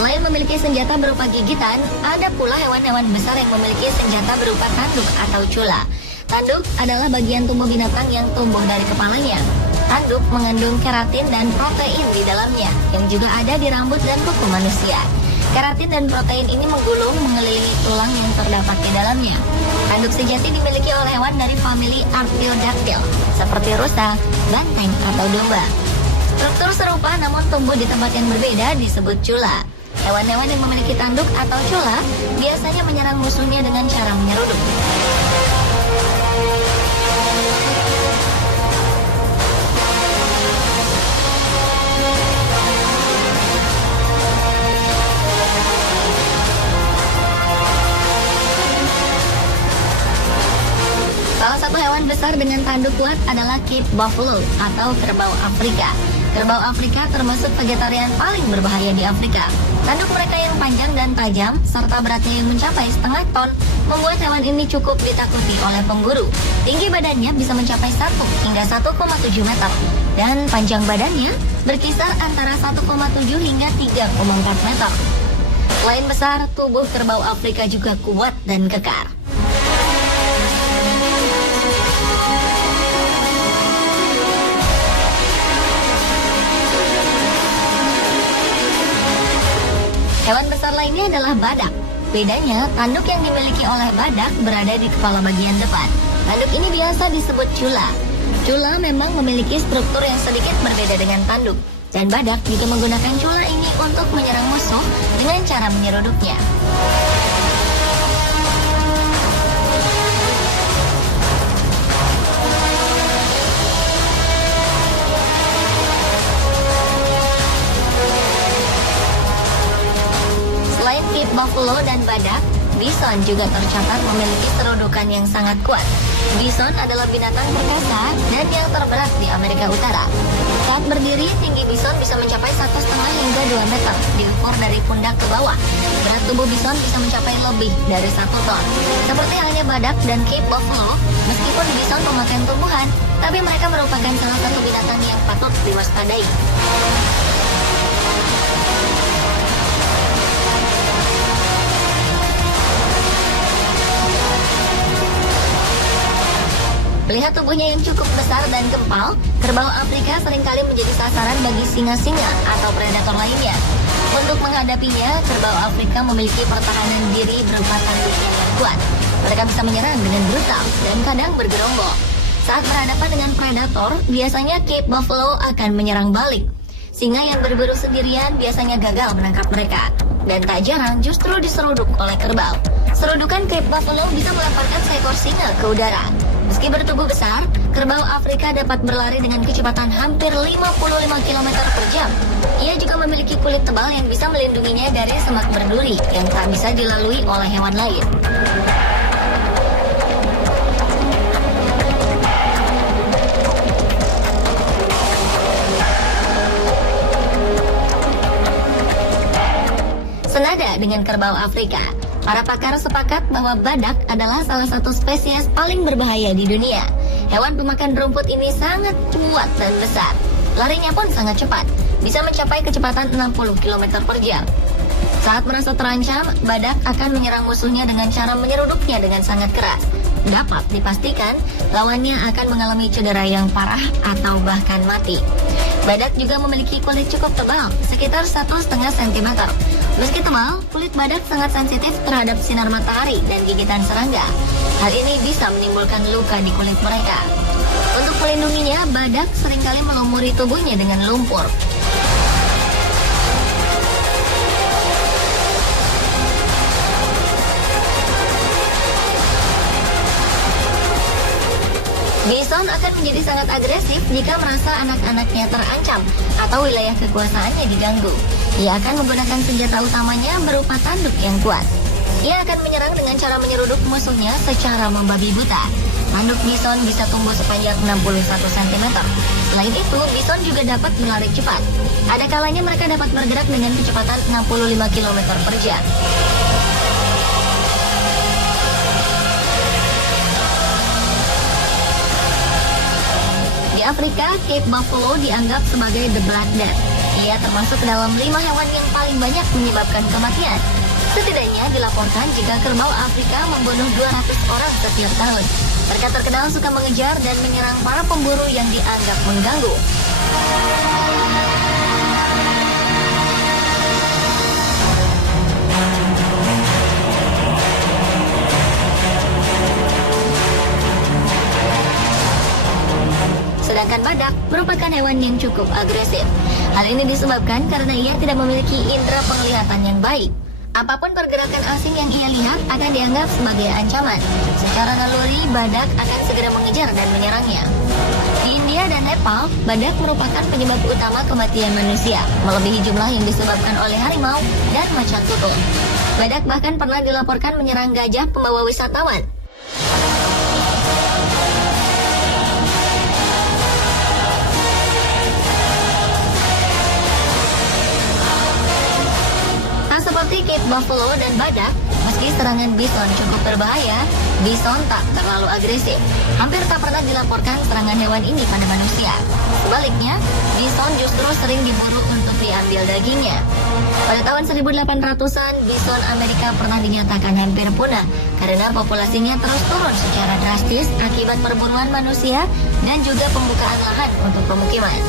Selain memiliki senjata berupa gigitan, ada pula hewan-hewan besar yang memiliki senjata berupa tanduk atau cula. Tanduk adalah bagian tubuh binatang yang tumbuh dari kepalanya. Tanduk mengandung keratin dan protein di dalamnya, yang juga ada di rambut dan kuku manusia. Keratin dan protein ini menggulung mengelilingi tulang yang terdapat di dalamnya. Tanduk sejati dimiliki oleh hewan dari famili Artiodactyl, seperti rusa, banteng, atau domba. Struktur serupa namun tumbuh di tempat yang berbeda disebut cula. Hewan-hewan yang memiliki tanduk atau cula biasanya menyerang musuhnya dengan cara menyeruduk. Salah satu hewan besar dengan tanduk kuat adalah Cape Buffalo atau kerbau Afrika. Kerbau Afrika termasuk vegetarian paling berbahaya di Afrika. Tanduk mereka yang panjang dan tajam, serta beratnya yang mencapai setengah ton, membuat hewan ini cukup ditakuti oleh pemburu. Tinggi badannya bisa mencapai 1 hingga 1,7 meter, dan panjang badannya berkisar antara 1,7 hingga 3,4 meter. Selain besar, tubuh kerbau Afrika juga kuat dan kekar. Hewan besar lainnya adalah badak. Bedanya, tanduk yang dimiliki oleh badak berada di kepala bagian depan. Tanduk ini biasa disebut cula. Cula memang memiliki struktur yang sedikit berbeda dengan tanduk. Dan badak juga menggunakan cula ini untuk menyerang musuh dengan cara menyeruduknya. Selain Cape Buffalo dan badak, bison juga tercatat memiliki serudukan yang sangat kuat. Bison adalah binatang perkasa dan yang terberat di Amerika Utara. Saat berdiri, tinggi bison bisa mencapai 1,5 hingga 2 meter, diukur dari pundak ke bawah. Berat tubuh bison bisa mencapai lebih dari 1 ton. Seperti halnya badak dan Cape Buffalo, meskipun bison pemakan tumbuhan, tapi mereka merupakan salah satu binatang yang patut diwaspadai. Melihat tubuhnya yang cukup besar dan gempal, kerbau Afrika seringkali menjadi sasaran bagi singa-singa atau predator lainnya. Untuk menghadapinya, kerbau Afrika memiliki pertahanan diri berupa tanduknya yang kuat. Mereka bisa menyerang dengan brutal dan kadang bergerombol. Saat berhadapan dengan predator, biasanya Cape Buffalo akan menyerang balik. Singa yang berburu sendirian biasanya gagal menangkap mereka, dan tak jarang justru diseruduk oleh kerbau. Serudukan Cape Buffalo bisa melemparkan seekor singa ke udara. Meski bertubuh besar, kerbau Afrika dapat berlari dengan kecepatan hampir 55 km per jam. Ia juga memiliki kulit tebal yang bisa melindunginya dari semak berduri yang tak bisa dilalui oleh hewan lain. Senada dengan kerbau Afrika, para pakar sepakat bahwa badak adalah salah satu spesies paling berbahaya di dunia. Hewan pemakan rumput ini sangat kuat dan besar. Larinya pun sangat cepat, bisa mencapai kecepatan 60 km per jam. Saat merasa terancam, badak akan menyerang musuhnya dengan cara menyeruduknya dengan sangat keras. Dapat dipastikan, lawannya akan mengalami cedera yang parah atau bahkan mati. Badak juga memiliki kulit cukup tebal, sekitar 1,5 cm. Meski tebal, kulit badak sangat sensitif terhadap sinar matahari dan gigitan serangga. Hal ini bisa menimbulkan luka di kulit mereka. Untuk melindunginya, badak seringkali melumuri tubuhnya dengan lumpur. Bison akan menjadi sangat agresif jika merasa anak-anaknya terancam atau wilayah kekuasaannya diganggu. Ia akan menggunakan senjata utamanya berupa tanduk yang kuat. Ia akan menyerang dengan cara menyeruduk musuhnya secara membabi buta. Tanduk bison bisa tumbuh sepanjang 61 cm. Selain itu, bison juga dapat berlari cepat. Ada kalanya mereka dapat bergerak dengan kecepatan 65 km per jam. Di Afrika, Cape Buffalo dianggap sebagai the Black Death. Ia Buaya termasuk dalam 5 hewan yang paling banyak menyebabkan kematian. Setidaknya dilaporkan jika kerbau Afrika membunuh 200 orang setiap tahun. Mereka terkenal suka mengejar dan menyerang para pemburu yang dianggap mengganggu. Sedangkan badak merupakan hewan yang cukup agresif. Hal ini disebabkan karena ia tidak memiliki indera penglihatan yang baik. Apapun pergerakan asing yang ia lihat akan dianggap sebagai ancaman. Secara naluri, badak akan segera mengejar dan menyerangnya. Di India dan Nepal, badak merupakan penyebab utama kematian manusia, melebihi jumlah yang disebabkan oleh harimau dan macan tutul. Badak bahkan pernah dilaporkan menyerang gajah pembawa wisatawan. Seperti Cape Buffalo dan badak, meski serangan bison cukup berbahaya, bison tak terlalu agresif. Hampir tak pernah dilaporkan serangan hewan ini pada manusia. Sebaliknya, bison justru sering diburu untuk diambil dagingnya. Pada tahun 1800-an, bison Amerika pernah dinyatakan hampir punah karena populasinya terus turun secara drastis akibat perburuan manusia dan juga pembukaan lahan untuk pemukiman.